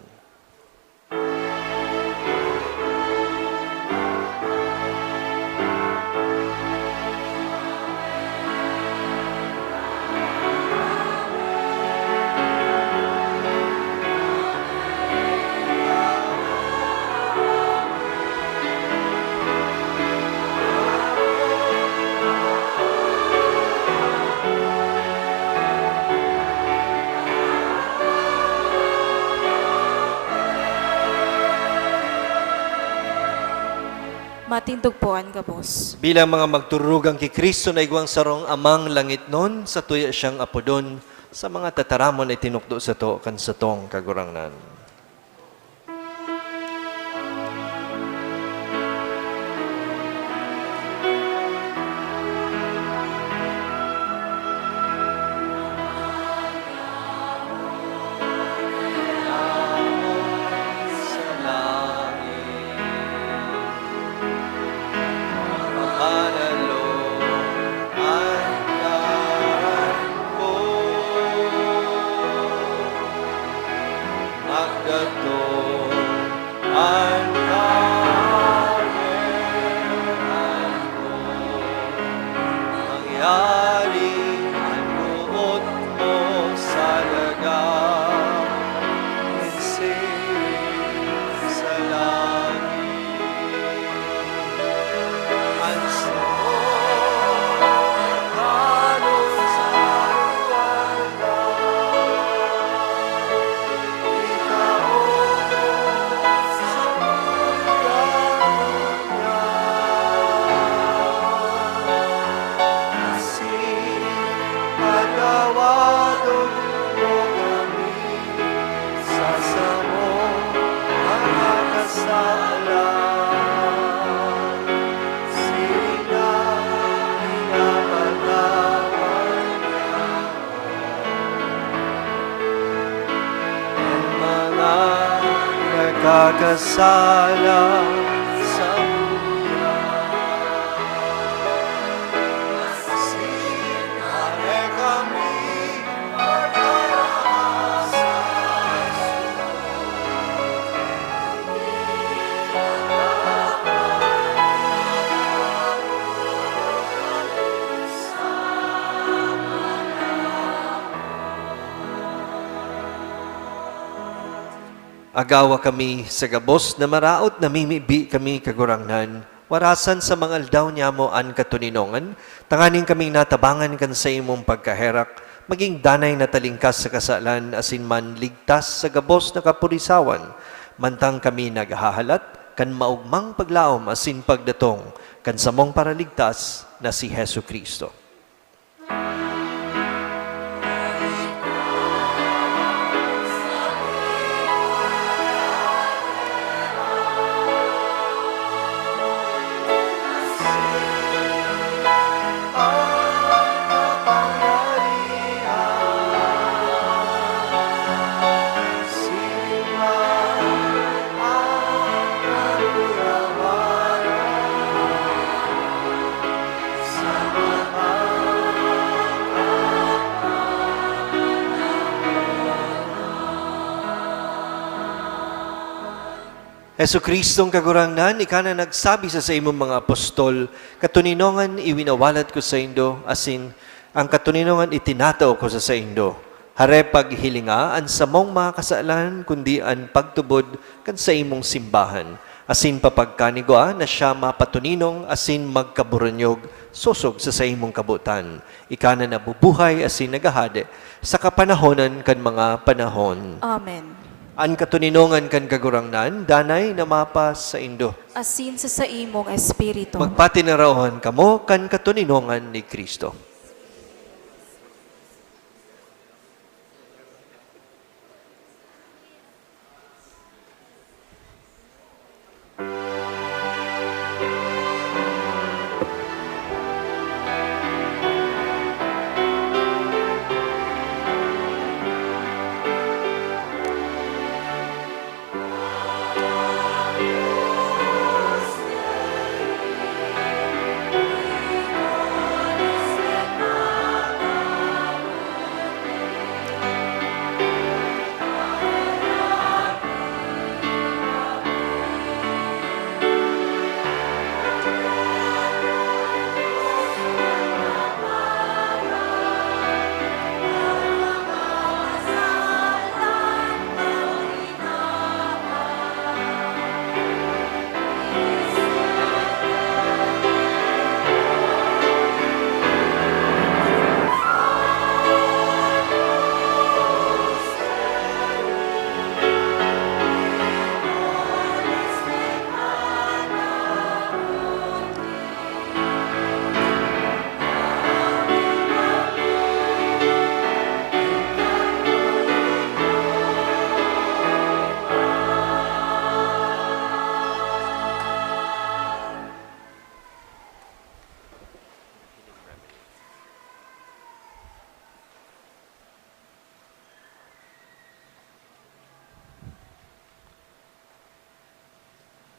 Matindog po ang gabos. Bilang mga magturugang kay Kristo na igwang sarong amang langit nun, sa tuya siyang apodon, sa mga tataramon ay tinukdo sa to, kan sa tong kagurangnan. nagkakasala sa Sinare kami agawa kami sa gabos na maraot na mimibi kami kagurangnan, warasan sa mga aldaw niya mo an katuninongan, tanganin kaming natabangan kan sa imong pagkaherak, maging danay na talingkas sa kasalan, asin man ligtas sa gabos na kapurisawan, mantang kami naghahalat, kan maugmang paglaom asin pagdatong, kan samong paraligtas na si Hesu Kristo. Hesu Kristong kagurangnan, ika na nagsabi sa imong mga apostol, katuninongan iwinawalat ko sa indo, asin ang katuninongan itinatao ko sa indo. Hare paghilinga, an samong mga kasalanan, kundi an pagtubod kan sa imong simbahan. Asin papagkanigwa na siya mapatuninong, asin magkaburanyog, susog sa imong kabutan. Ika na nabubuhay, asin nagahade, sa kapanahonan kan mga panahon. Amen. An katuninongan kan kagurangnan, danay na mapas sa indo. Asin sa imong espiritu. Magpatinarawan kamo kan katuninongan ni Kristo.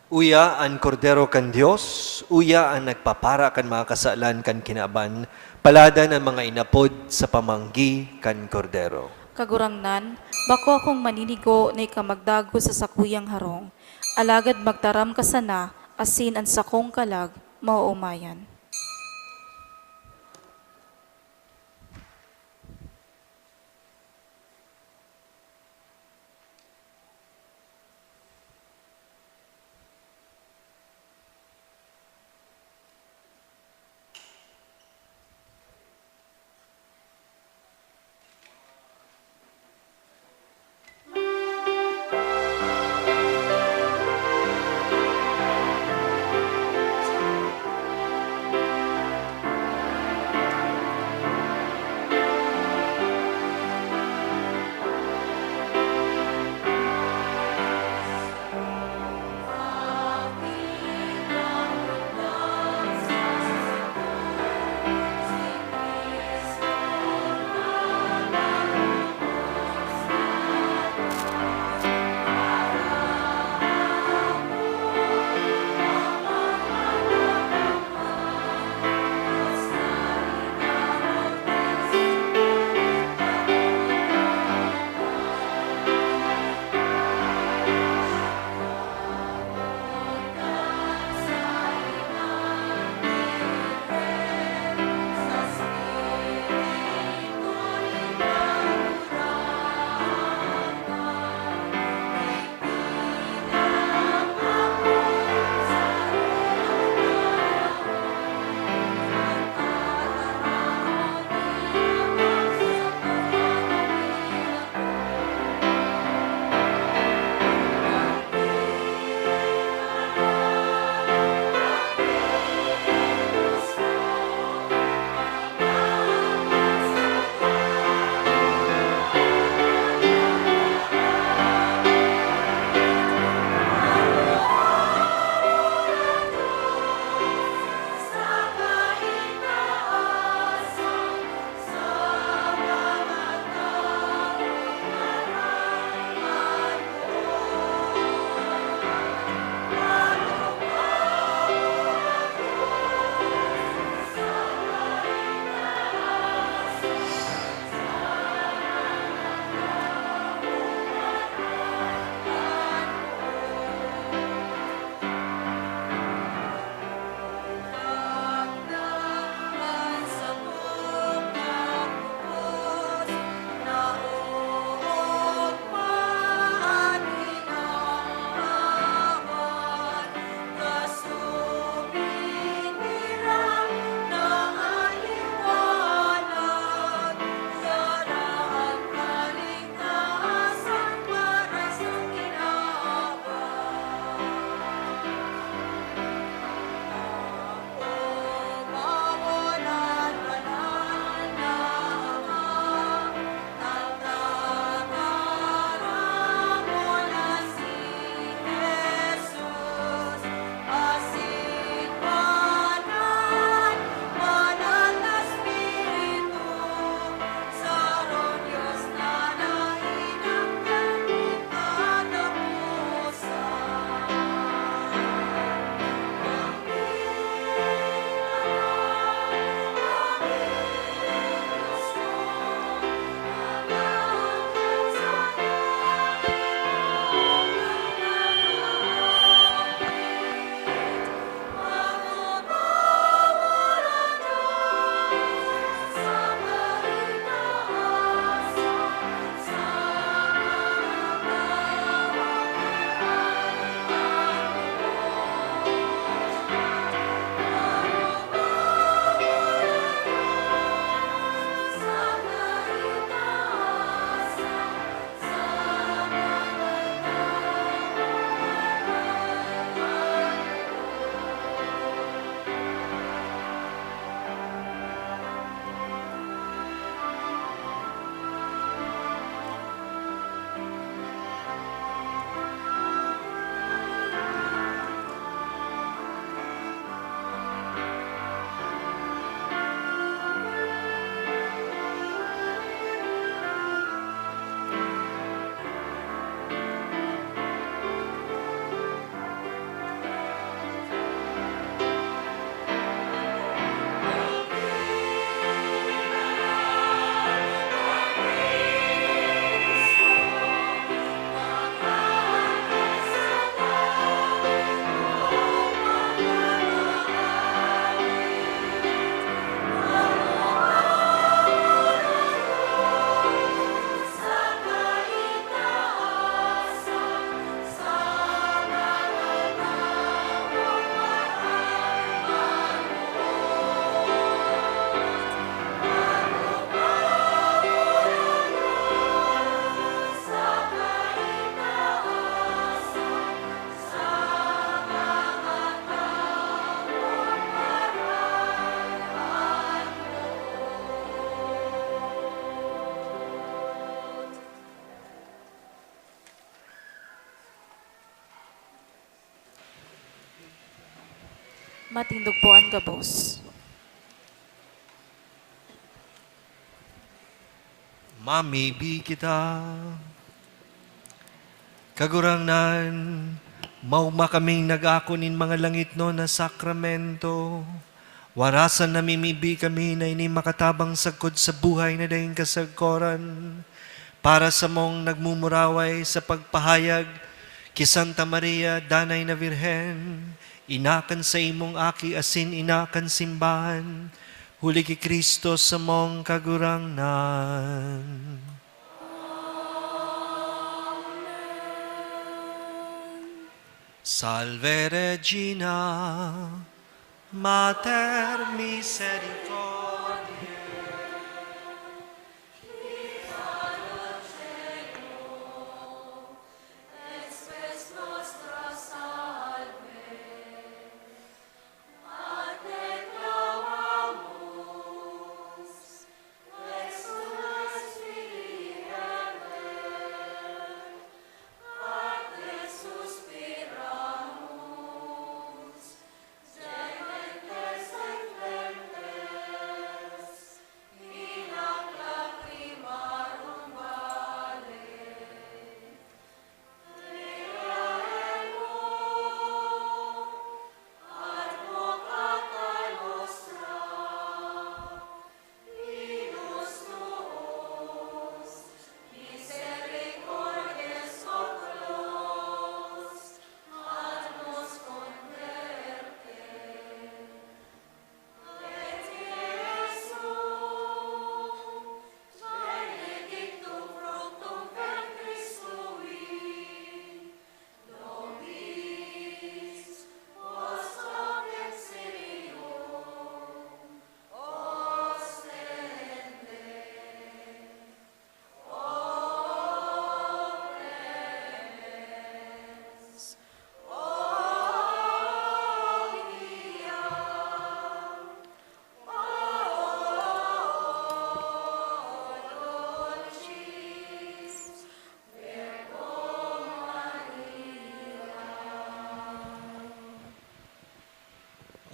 Uya ang kordero kan Dios, uya ang nagpapara kan mga kasalan kan kinaban, paladan ang mga inapod sa pamanggi kan kordero. Kagurangnan, bako akong maninigo na ikamagdago sa sakuyang harong. Alagad magtaram ka sana, asin ang sakong kalag, mauumayan. Matindog po ang gabos. Mamibi kita. Kagurangnan, mauma kaming nag-ako nin mga langit no na sakramento. Warasan namimibi kami na ini makatabang sagkod sa buhay na dahing kasagkoran. Para sa mong nagmumuraway sa pagpahayag, ki Santa Maria, Danay na Virhen, inakan sa imong aki asin inakan simbahan, huli ki Kristo sa mong kagurangnan. Salve Regina, Mater Misericordiae.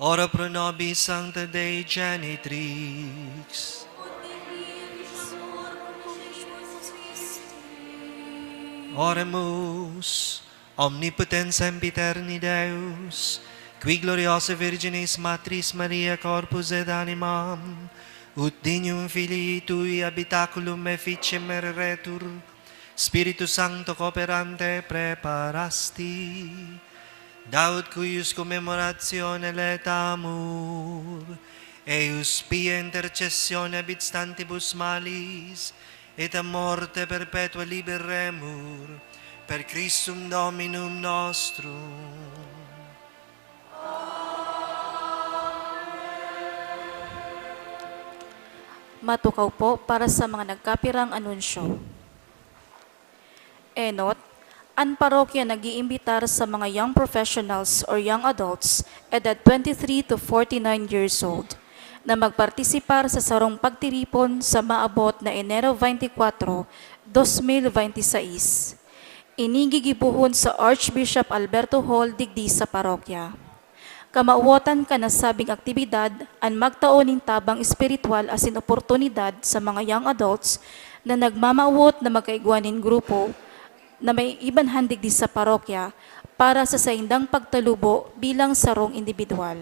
Ora pro nobis Sancta Dei Genitrix. Oremus, omnipotens sempiterni Deus, qui gloriosa Virginis Matris Maria corpus et animam, ut dignum filii tui habitaculum efficiem retur, Spiritus Sancto cooperante preparasti, Daud cuius commemoratione letamur, eius pia intercessione abitstantibus malis, et a morte perpetua liberemur, per Christum Dominum nostrum. Matukaw po para sa mga nagkapirang anunsyo. Enot, ang parokya nag-iimbitar sa mga young professionals or young adults edad 23 to 49 years old na magpartisipar sa sarong pagtiripon sa maabot na Enero 24, 2026. Inigigibuhon sa Archbishop Alberto Hall digdi sa parokya. Kamauotan ka na sabing aktibidad ang magtaoning tabang espiritual asin oportunidad sa mga young adults na nagmamawot na magkaigwanin grupo na may ibanhan digdi sa parokya para sa saindang pagtalubo bilang sarong individual.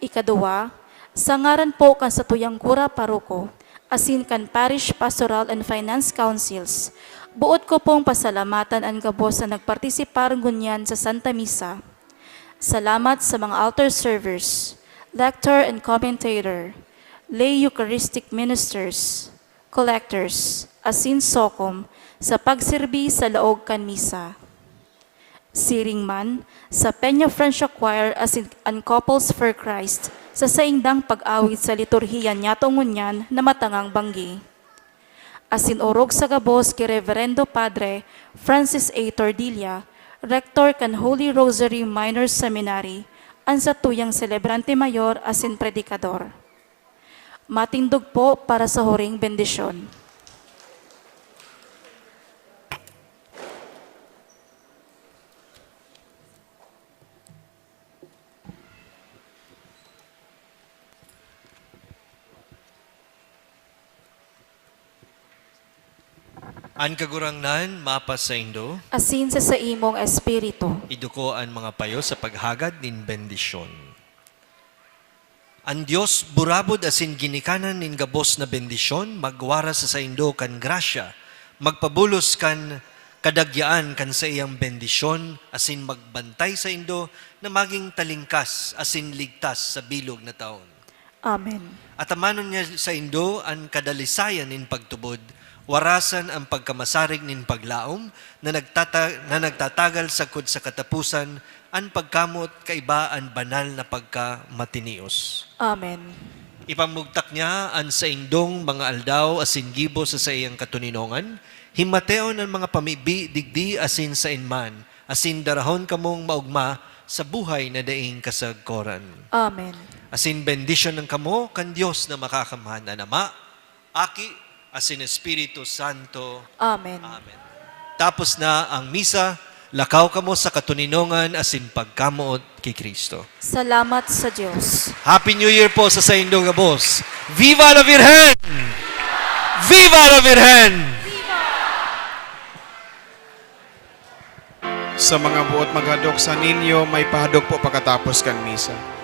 Ikaduwa, sa ngaran po kan sa tuyang kura paroko, asin kan Parish Pastoral and Finance Councils, buot ko pong pasalamatan ang gabos na nagpartisipar ngunyan sa Santa Misa. Salamat sa mga altar servers, lector and commentator, lay Eucharistic ministers, collectors, asin sokom, sa pagserbi sa laog kan misa. Siring man sa Peña Francia Choir asin and Couples for Christ sa saindang pag-awit sa liturhiya niya tungunyan na matangang banggi. Asin orog sa gabos kay Reverendo Padre Francis A. Tordilla, Rector kan Holy Rosary Minor Seminary, ang sa tuyang Celebrante Mayor asin Predikador. Matindog po para sa huring bendisyon. An kagurangnan, mapa sa Indo, asin sa imong espiritu. iduko ang mga payo sa paghagad nin bendisyon. Ang Diyos burabod asin ginikanan nin gabos na bendisyon, magwara sa Indo kan grasya, magpabulos kan kadagyaan kan sa iyang bendisyon, asin magbantay sa Indo na maging talingkas asin ligtas sa bilog na taon. Amen. At amanon niya sa Indo ang kadalisayan nin pagtubod, warasan ang pagkamasarig nin paglaom na nagtatagal sakod sa katapusan, ang pagkamot kaiba ang banal na pagkamatinios. Amen. Ipamugtak niya ang sa Indong mga aldaw asin gibo sa iyang katuninongan, himateon ang mga pamibi digdi asin sa inman, asin darahon kamong maugma sa buhay na daing kasagkoran. Amen. Asin bendisyon ng kamo kan Diyos na makakamhan na Ama, Aki, asin Espiritu Santo. Amen. Amen. Tapos na ang misa, lakaw kamo sa katuninongan asin pagkamuot kay Kristo. Salamat sa Diyos. Happy New Year po sa Indong Gabos. Viva la Virgen! Viva la Virgen! Sa mga buot maghadok sa ninyo, may pahadok po pagkatapos kan misa.